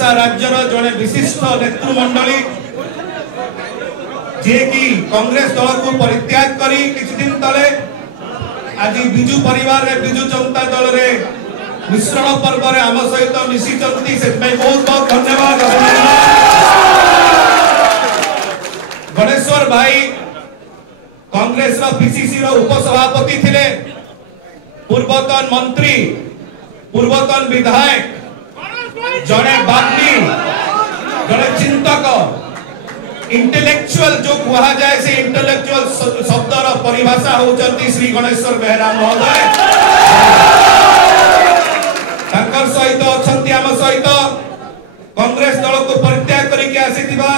ओडिशा राज्यर जड़े विशिष्ट नेतृमंडली जे कि कांग्रेस दल को परित्याग करी किछि दिन तले आज बिजु परिवार रे बिजु जनता दल रे मिश्रण पर्व रे आम सहित मिसी चलती से बहुत बहुत धन्यवाद। गणेश्वर भाई कांग्रेस रो पीसीसी रो उपसभापति थिले, पूर्वतन मंत्री, पूर्वतन विधायक, जड़े बाग्मी, जड़े चिंतक, इंटेलेक्चुअल जो कहा जाए से इंटेलेक्चुअल शब्दर परिभाषा होचंती श्री गणेश्वर बेहरा महोदय। ताकर सहित अछंती आम सहित कांग्रेस दल को परित्याग करिके आसीथिबा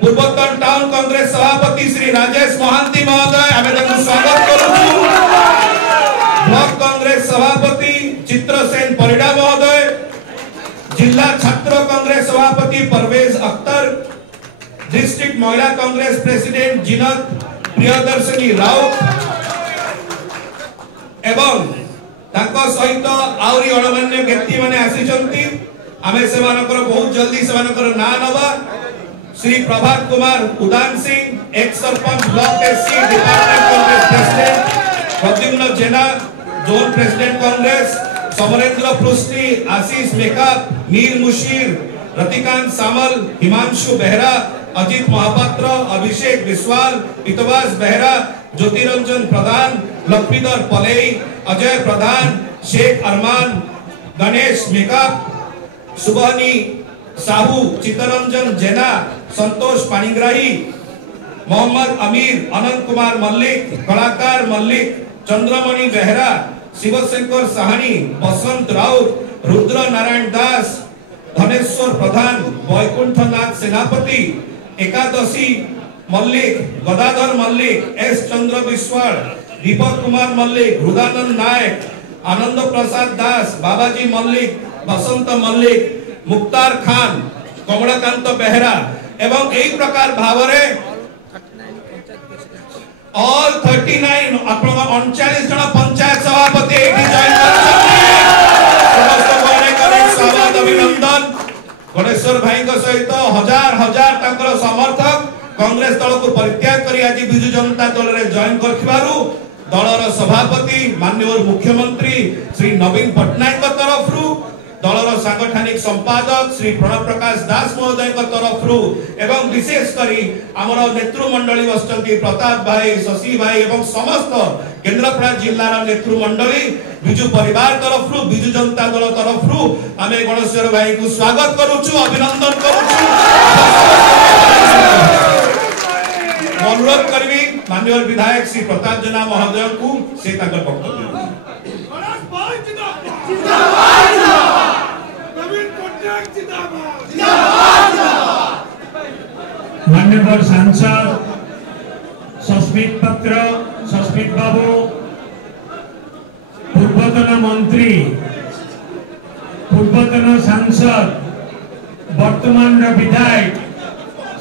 पूर्वतन टाउन कांग्रेस सभापति श्री राजेश महांती महोदय, आमे ताकू स्वागत करूछु। ब्लॉक कांग्रेस सभापति चित्रसेन परिडा महोदय, जिला छात्र कांग्रेस सभापति परवेज अख्तर, डिस्ट्रिक्ट महिला कांग्रेस प्रेसिडेंट जिनत प्रियदर्शनी राउत एवं ताको सहित आउरी अणमान्य व्यक्ति माने आसीचंती। आमे सेमानकर बहुत जल्दी सेमानकर ना नबा। Shri Prabhat Kumar Udan Singh, ex sarpanch block SC department Congress president, Pradyumna Jena zone president Congress, Samarendra Prushti, Ashish Mekap, Mir Mushir, Ratikant Samal, Himanshu Behera, Ajit Mahapatra, Abhishek Biswal, Pitabas Behera, Jyotiranjan Pradhan, Laxmidhar Palei, Ajay Pradhan, Sheikh Arman, Ganesh Mekap, Subhani Sahu, Chittaranjan Jena, Santosh Panigrahi, Mohammad Amir, Anant Kumar Mallik, कलाकार मल्लिक, चंद्रमणि बेहरा, शिवशंकर साहनी, बसंत राउत, रुद्र नारायण दास, धनेश्वर प्रधान, वैकुंठनाथ सेनापति, एकादशी मल्लिक, गदाधर मल्लिक, एस चंद्र विश्वाल, दीपक कुमार मल्लिक, हृदानंद नायक, आनंद प्रसाद दास, बाबाजी मल्लिक, बसंत मल्लिक, मुक्तार खान, कमलाकांत बेहरा एवं एक प्रकार भावरे ऑल 39 आपन 39 जन पंचायत सभापति एठी जॉइन करछथि। समस्त कोने करे स्वागत अभिनंदन। गणेश्वर भाई को सहित हजार हजार ताकर समर्थक कांग्रेस दल को परित्याग करी आज बिजु जनता दल रे जॉइन करथिबारु दलर सभापति माननीय मुख्यमंत्री श्री नवीन पटनायक तरफरु, दलर सांगठनिक संपादक श्री प्रणव प्रकाश दास महोदय तरफरु एवं विशेष करी आमर नेतृमंडली बसचंती प्रताप भाई, शशि भाई एवं समस्त केन्द्रापड़ा जिल्लार नेतृमंडली बिजु परिवार तरफरु, बिजु जनता दल तरफरु आमे गणेश्वर भाई को स्वागत करूछु, अभिनंदन करूछु। अनुरोध करबी माननीय विधायक श्री प्रताप जेना महोदय को से ताकर वक्तव्य मान्यवर सांसद सस्मित पत्र, सस्मित बाबू, पूर्वतन मंत्री, पूर्वतन सांसद, वर्तमान विधायक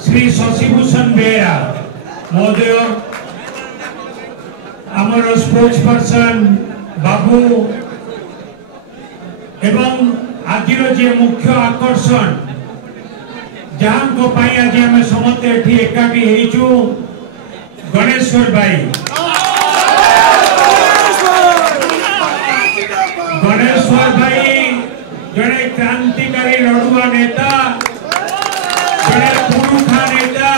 श्री शशिभूषण बेहरा महोदय, आमर स्पोर्ट्स पर्सन बाबू एवं आज जे मुख्य आकर्षण जहां को पाई आज हमें समस्त एठी एकाठी हेइछु गणेश्वर भाई। गणेश्वर भाई जड़े क्रांतिकारी लड़ुआ नेता, जड़े पुरुखा नेता,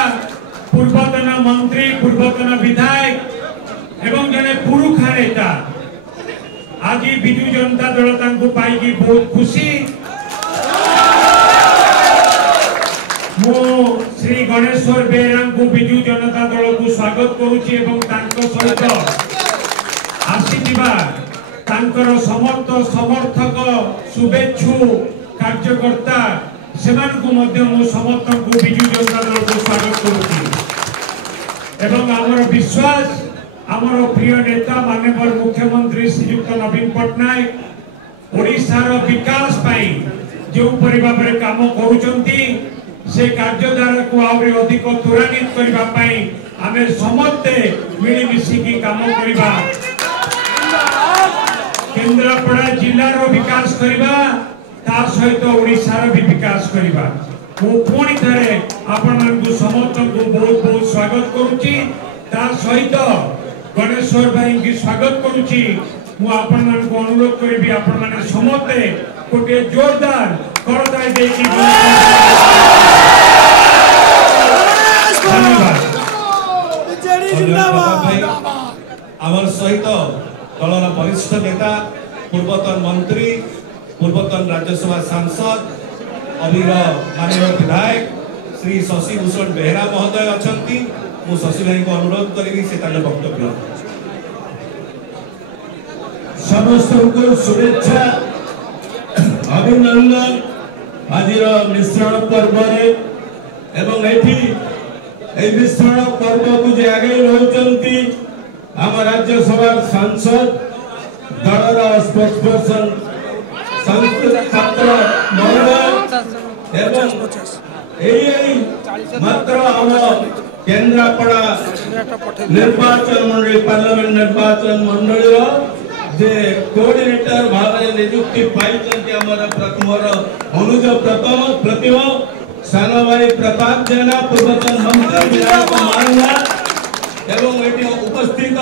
पूर्वतन मंत्री, पूर्वतन विधायक एवं जड़े पुरुखा नेता। आज बिजु जनता दल तांको पाई की बहुत खुशी। मो श्री गणेश्वर बेहरा को बिजु जनता दल को स्वागत करूची एवं तांको सहित आसीथिबा तांकर समर्थ समर्थक शुभेच्छु कार्यकर्ता सेमान को मध्य मो समस्त को बिजु जनता दल को स्वागत करूची एवं आमर विश्वास आमर प्रिय नेता माननीय मुख्यमंत्री श्रीयुक्त नवीन पटनायक ओडिशार विकास पाई जो भाव में काम करुचंती से कार्यधारा को आउरी अधिक त्वरान्वित करबा पाई आमे समस्ते मिली मिसिकी काम करबा, केन्द्रापड़ा जिल्लार विकास करबा, ता सहित ओडिशार भी विकास करिबा। पुणी थे आपण समस्त को बहुत बहुत स्वागत करुच्ची। ता सहित गणेश्वर भाई की स्वागत करुच्ची। मु आपण को अनुरोध करी आपण माने समस्ते गोटे जोरदार करताली देकी धन्यवाद। आमर सहित दलर वरिष्ठ नेता पूर्वतन मंत्री पूर्वतन राज्यसभा सांसद अबीर माननीय विधायक श्री शशि भूषण बेहरा महोदय अछंती। मु शशि भाई को अनुरोध करी से वक्तव्य। समस्त को शुभेच्छा अभिनंदन आज मिश्रण पर्व एवं एठी मिश्रण पर्व को जे आगे रहउचंती आम राज्यसभा सांसद दलर स्पोक्सपर्सन संस्कृत छात्र महोदय एवं मात्र आम केन्द्रापड़ा निर्वाचन मंडली पार्लियामेंट निर्वाचन मंडली जे कोऑर्डिनेटर भाव नियुक्ति पाई आमर प्रथमर अनुज प्रतिमा साना भाई प्रताप जेना पूर्वतन मंत्री विधायक मारंगा एवं एटी उपस्थित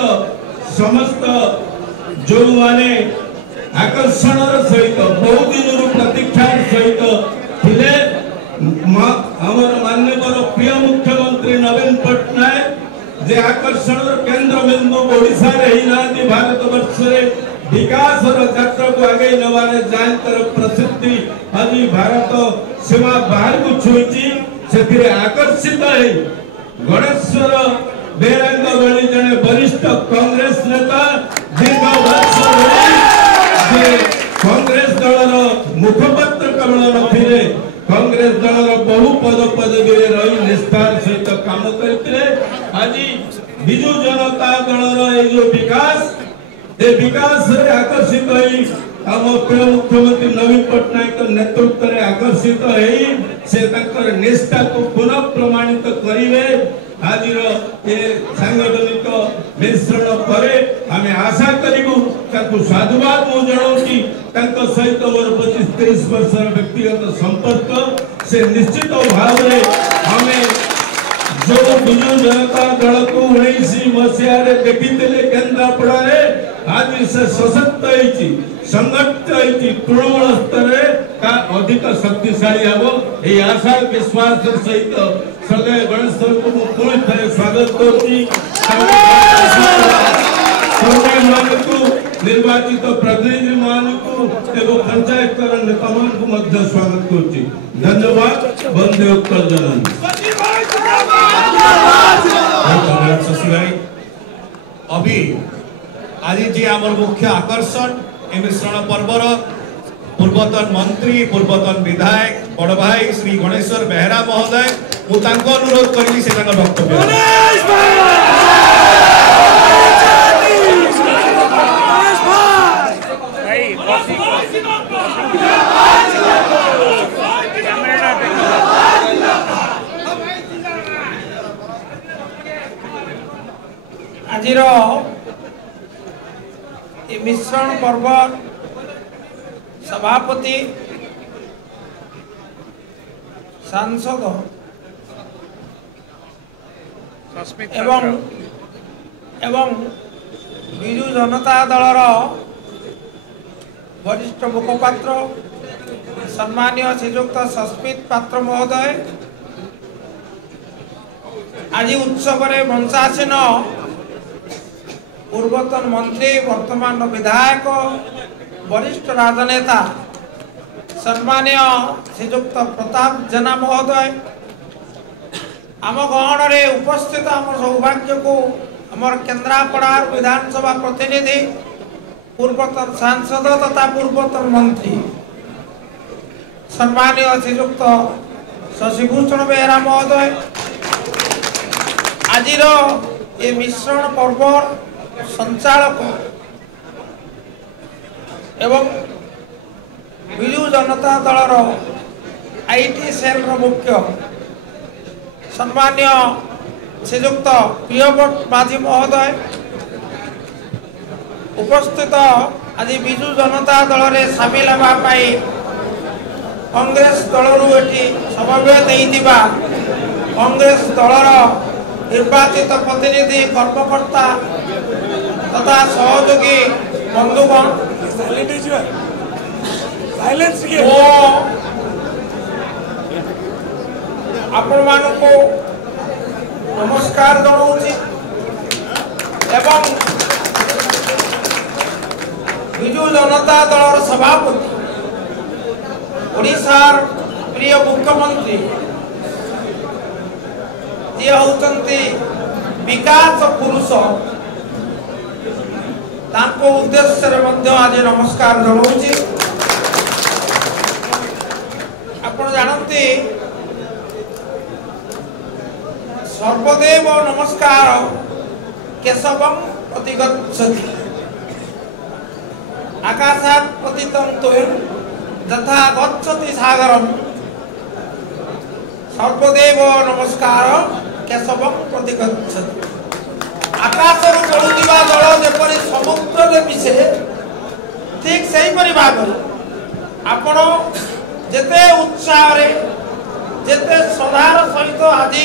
समस्त जो माने आकर्षण सहित बहुत दिन प्रतीक्षा सहित थिले आमर माननीय प्रिय मुख्यमंत्री नवीन पटनायक जे आकर्षण केंद्र बिंदु ओडिशा रे ना भारत वर्ष रे विकास यात्रा को आगे नवारे जान तर प्रसिद्धि आज भारत सीमा बाहर को छुईची से आकर्षित है गणेश्वर बेरांग भली जने वरिष्ठ कांग्रेस नेता दीर्घ वर्ष कांग्रेस दलर मुखपत्र केवल नथिले कांग्रेस दलर बहु पद पदवी रही निष्ठार सहित काम करते आज बिजु जनता दलर जो विकास रे आकर्षित होई आम प्रिय मुख्यमंत्री नवीन पटनायक नेतृत्व रे आकर्षित होई से तंकर निष्ठा को पुनः प्रमाणित करिवे। आज ये सांगठनिक मिश्रण परे आमे आशा करिबु ताकु साधुवाद मु जणौची तांको सहित मोर 25-30 वर्ष व्यक्तिगत संपर्क से निश्चित भाव रे हमें जो बिजु जनता दल को 19 मसिया रे देखितले केन्द्रापड़ा रे आज से सशक्त होईची संगठित होईची तृणमूल स्तर रे का अधिक शक्तिशाली हबो ए आशा विश्वास सहित सदै गणेश्वर को पुणी थे स्वागत करती को निर्वाचित प्रतिनिधि मान को एवं पंचायत नेता मान को मध्य स्वागत करती। धन्यवाद। वंदे उत्कल जननी। अभी आज जी आमर मुख्य आकर्षण ए मिश्रण पर्वर पूर्वतन मंत्री पूर्वतन विधायक बड़ भाई श्री गणेश्वर बेहरा महोदय मुझे अनुरोध करी से वक्तव्य। आज मिश्रण पर्व सभापति सांसद एवं बिजु जनता दलर वरिष्ठ मुखपात्र सम्मानीय श्रीयुक्त सस्मित पात्र महोदय आज उत्सव मंचासीन पूर्वतन मंत्री वर्तमान विधायक वरिष्ठ राजनेता सम्मानीय श्रीयुक्त प्रताप जेना महोदय आम गहन में उपस्थित आम सौभाग्य को आमर केन्द्रापड़ा विधानसभा प्रतिनिधि पूर्वतन सांसद तथा पूर्वतन मंत्री सम्मानीय श्रीयुक्त शशिभूषण बेहरा महोदय आज ये मिश्रण पर्व संचालक एवं बिजु जनता दलर आईटी सेल मुख्य सम्मान्य श्रीयुक्त प्रियव्रत माझी महोदय उपस्थित आज बिजु जनता दल में सामिल होगापी कांग्रेस दलरू एटी समन्वय देइदिबा कांग्रेस दलर निर्वाचित प्रतिनिधि कर्मकर्ता तथा सहयोगी बंधुगण आपण मानको नमस्कार जनाऊँगी एवं विजु जनता दलर सभापति ओडिशार प्रिय मुख्यमंत्री जी होचंती विकास पुरुष तांको उद्देश्य रे मध्य आज नमस्कार जनाऊँगी आपण जानती सर्वदेव नमस्कार केशवं प्रतिगच्छति आकाशात् पतितं तोयं यथा गच्छति सागरं सर्वदेव नमस्कार केशवं प्रतिगच्छति आकाशरू पड़ुवा जल जेपरि समुद्र रे मिशे ठीक सही परि भाବରେ आपण जेते उत्साह रे जेते श्रद्धार सहित आज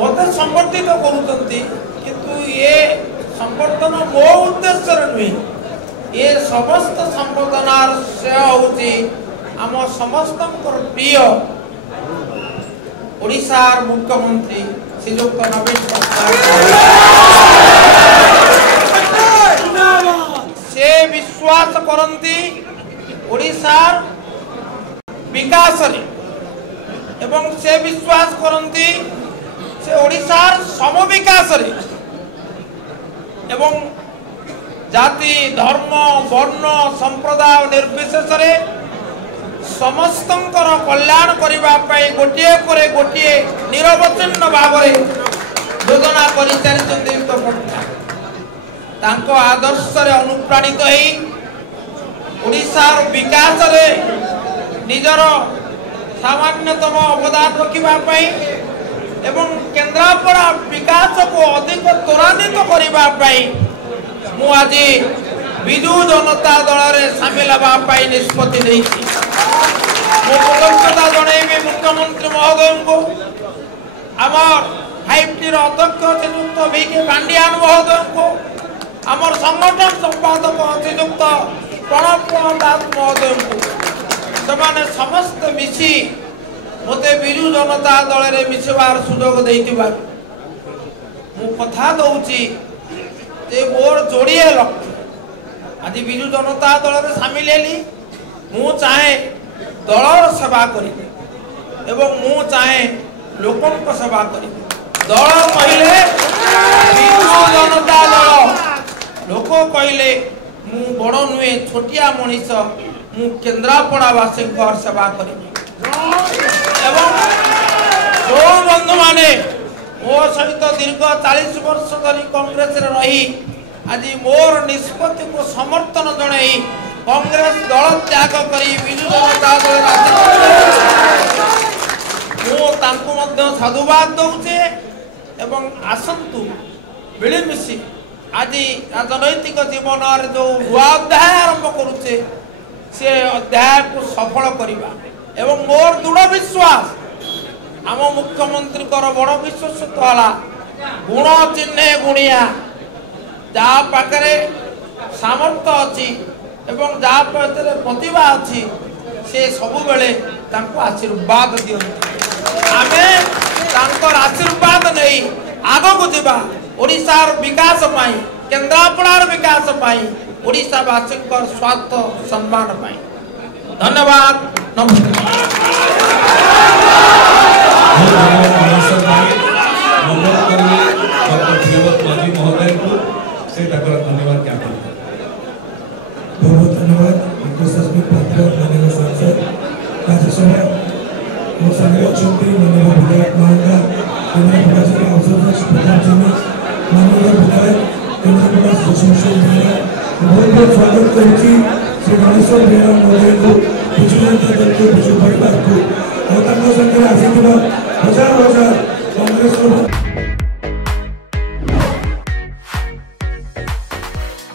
मत संबर्धित करुचंती किंतु ये संबर्धन मो उद्देश्य नुहे ये समस्त संबर्धनार श्रेय होची आम समस्त प्रिय ओडिशार मुख्यमंत्री श्रीयुक्त नवीन से विश्वास करती ओडिशार विकास रे एवं से विश्वास करती से ओडिशार सम विकास रे एवं जाति धर्म वर्ण संप्रदाय निर्विशेष रे समस्तंकर कल्याण करिबा पई गोटिए करे गोटिए निरवचिन्न भाव रे योजना परिचालित तांको आदर्श रे अनुप्राणित हेई ओडिशार विकास रे निजर सामान्यतम अवदान रखिबा पई एवं केन्द्रापड़ा विकास को अधिक त्वरान्वित करबा पई मु आज विजु जनता दल रे शामिल हबा पई निष्पत्ति देइछि मु कृतज्ञता जणैबी मुख्यमंत्री महोदय को आमर 5T रो अध्यक्ष श्रीयुक्त VK पांडियान महोदय को आमर संगठन संपादक श्रीयुक्त प्रणव दास महोदय को समाने समस्त मिसी मते विजु जनता दल रे मिसबार सुजोग देइतिबा मु कथा दउची जे मोर जोड़िए लक्ष्य आज विजु जनता दल रे शामिल हेली मु चाहे दलर सेवा करी एवं मु चाहे लोकन को सेवा करी दल कहले विजु जनता दल लोक कहले मु बड़ नुए छोटिया मनीष मु केन्द्रापड़ा वासी घर सेवा करी एवं जो बंधु माने मो सहित दीर्घ 40 वर्ष धरी कांग्रेस रे रही आज मोर निष्पत्ति को समर्थन जणाई कांग्रेस दल त्याग करी विजु जनता दल मो तांको मध्य साधुवाद दउचे एवं आसंतु मिलिमिशि आज राजनैतिक जीवन रे जो हुआ अध्याय आरंभ करूचे से अध्याय को सफल करिबा एवं मोर दृढ़ विश्वास आम मुख्यमंत्री बड़ विश्वस्त है गुण चिन्हे गुणिया जहाँ पाखे सामर्थ्य अच्छी एवं जहाँ पाखे प्रतिभा अच्छी से सब बेले आशीर्वाद दिखती आम आशीर्वाद नहीं आग को जीवा ओडिशार विकास पाई केन्द्रापड़ार विकास पाई ओडिशावासी स्वार्थ सम्मान पाई धन्यवाद नमस्कार धन्यवाद ज्ञापन बहुत धन्यवाद माननीय सांसद राज्यसभा माननीय विधायक महांगा केन्द्रापड़ा जिला अवसर प्रधान जी माननीय विधायक केन्द्रापड़ा बहुत बहुत स्वागत करुच्ची श्री गणेश्वर बेहेरा महोदय को विजु जनता दल को विजु परिवार को आसी हजार हजार कांग्रेस